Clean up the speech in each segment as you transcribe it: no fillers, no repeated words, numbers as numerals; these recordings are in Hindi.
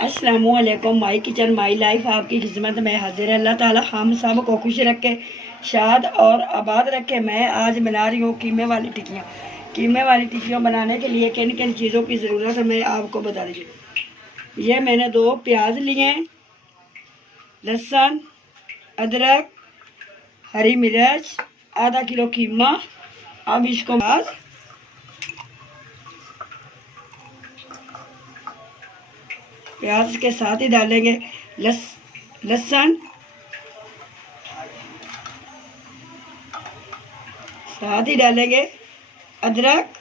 अस्सलामुअलैकुम। माई किचन माई लाइफ आपकी खिदमत में हाजिर है। अल्लाह ताला हम सब को खुश रखे, शाद और आबाद रखे। मैं आज बना रही हूँ कीमे वाली टिक्कियाँ। कीमे वाली टिक्कियाँ बनाने के लिए किन किन चीज़ों की ज़रूरत है मैं आपको बता दीजिए। ये मैंने 2 प्याज लिए हैं, लहसुन, अदरक, हरी मिर्च, आधा किलो कीमा। अब इसको प्याज के साथ ही डालेंगे लहसुन, साथ ही डालेंगे अदरक,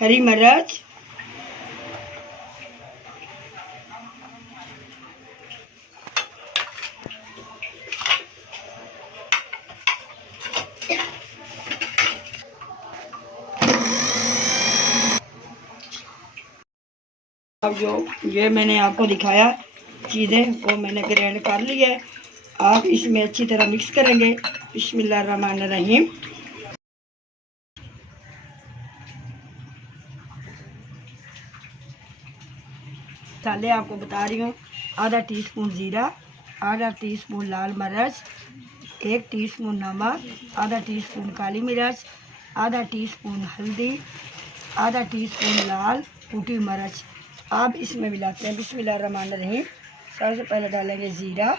हरी मिर्च, अब जो ये मैंने आपको दिखाया चीज़ें वो मैंने ग्राइंड कर ली है। आप इसमें अच्छी तरह मिक्स करेंगे। बिस्मिल्लाहिर्रहमानिर्रहीम। मसाले आपको बता रही हूँ। आधा टीस्पून ज़ीरा, आधा टीस्पून लाल मिर्च, 1 टीस्पून नमक, आधा टीस्पून काली मिर्च, आधा टीस्पून हल्दी, आधा टीस्पून लाल कुटी मिर्च। आप इसमें मिलाते हैं। बिस्मिल्लाहिर्रहमानिर्रहीम। सबसे पहले डालेंगे ज़ीरा,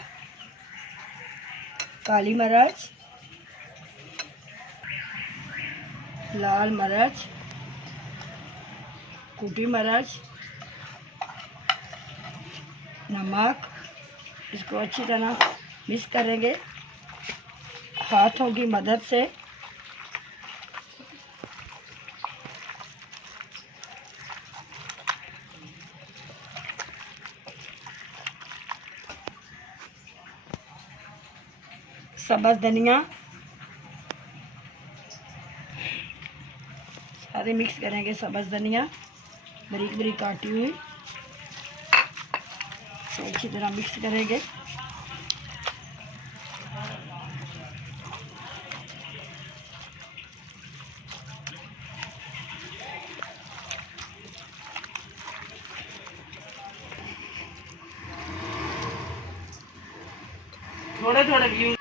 काली मिर्च, लाल मिर्च, कुटी मिर्च, नमक। इसको अच्छी तरह मिक्स करेंगे हाथों की मदद से। सब्ज़ धनिया सारे मिक्स करेंगे। सब्ज़ धनिया बारीक बारीक काटी हुई, तो अच्छी तरह मिक्स करेंगे। थोड़े थोड़े व्यू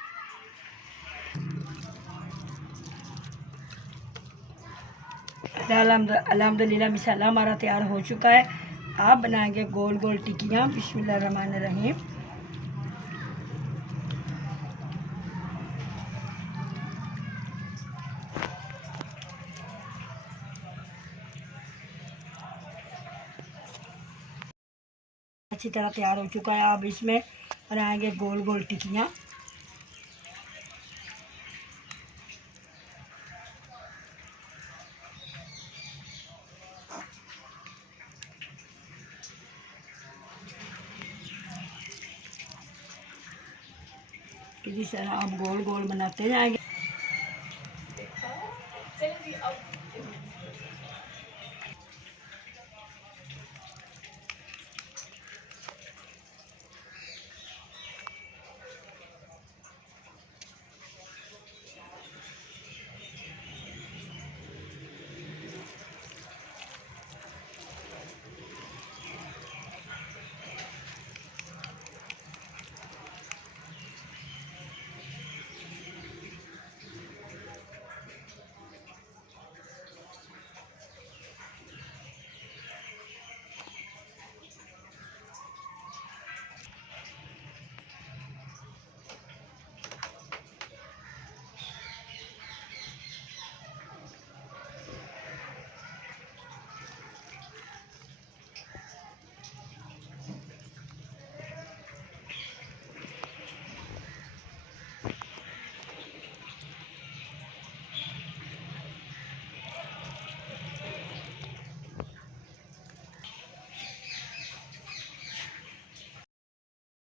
अल्हम्दुलिल्लाह मसाला हमारा तैयार हो चुका है। आप बनाएंगे गोल गोल टिक्कियाँ। बिस्मिल्लाहिर्रहमानिर्रहीम। अच्छी तरह तैयार हो चुका है। आप इसमें बनाएंगे गोल गोल टिक्कियाँ। इस तरह आप गोल गोल बनाते जाएंगे।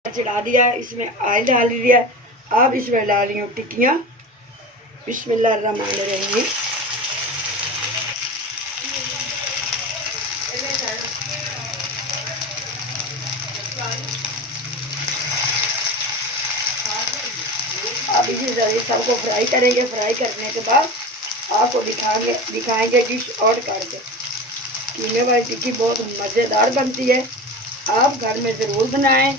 चढ़ा दिया, इसमें ऑयल डाल दिया। अब इसमें डाल रही हूँ टिक्कियाँ। बिस्मिल्लाहिर्रहमानिर्रहीम। अब इसी तरह सबको फ्राई करेंगे। फ्राई करने के बाद आपको दिखाएंगे डिश आउट करके कीमे वाली टिक्की बहुत मज़ेदार बनती है, आप घर में ज़रूर बनाएं।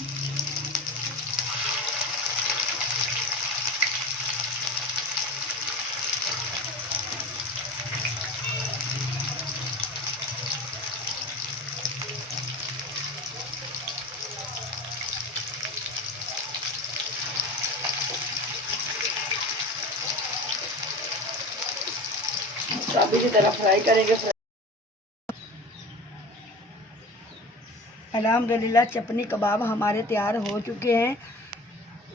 चाबी की तरह फ्राई करेंगे। अल्हम्दुलिल्लाह चपनी कबाब हमारे तैयार हो चुके हैं,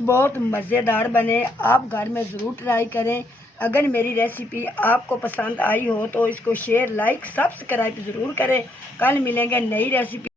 बहुत मज़ेदार बने। आप घर में ज़रूर ट्राई करें। अगर मेरी रेसिपी आपको पसंद आई हो तो इसको शेयर, लाइक, सब्सक्राइब ज़रूर करें। कल मिलेंगे नई रेसिपी।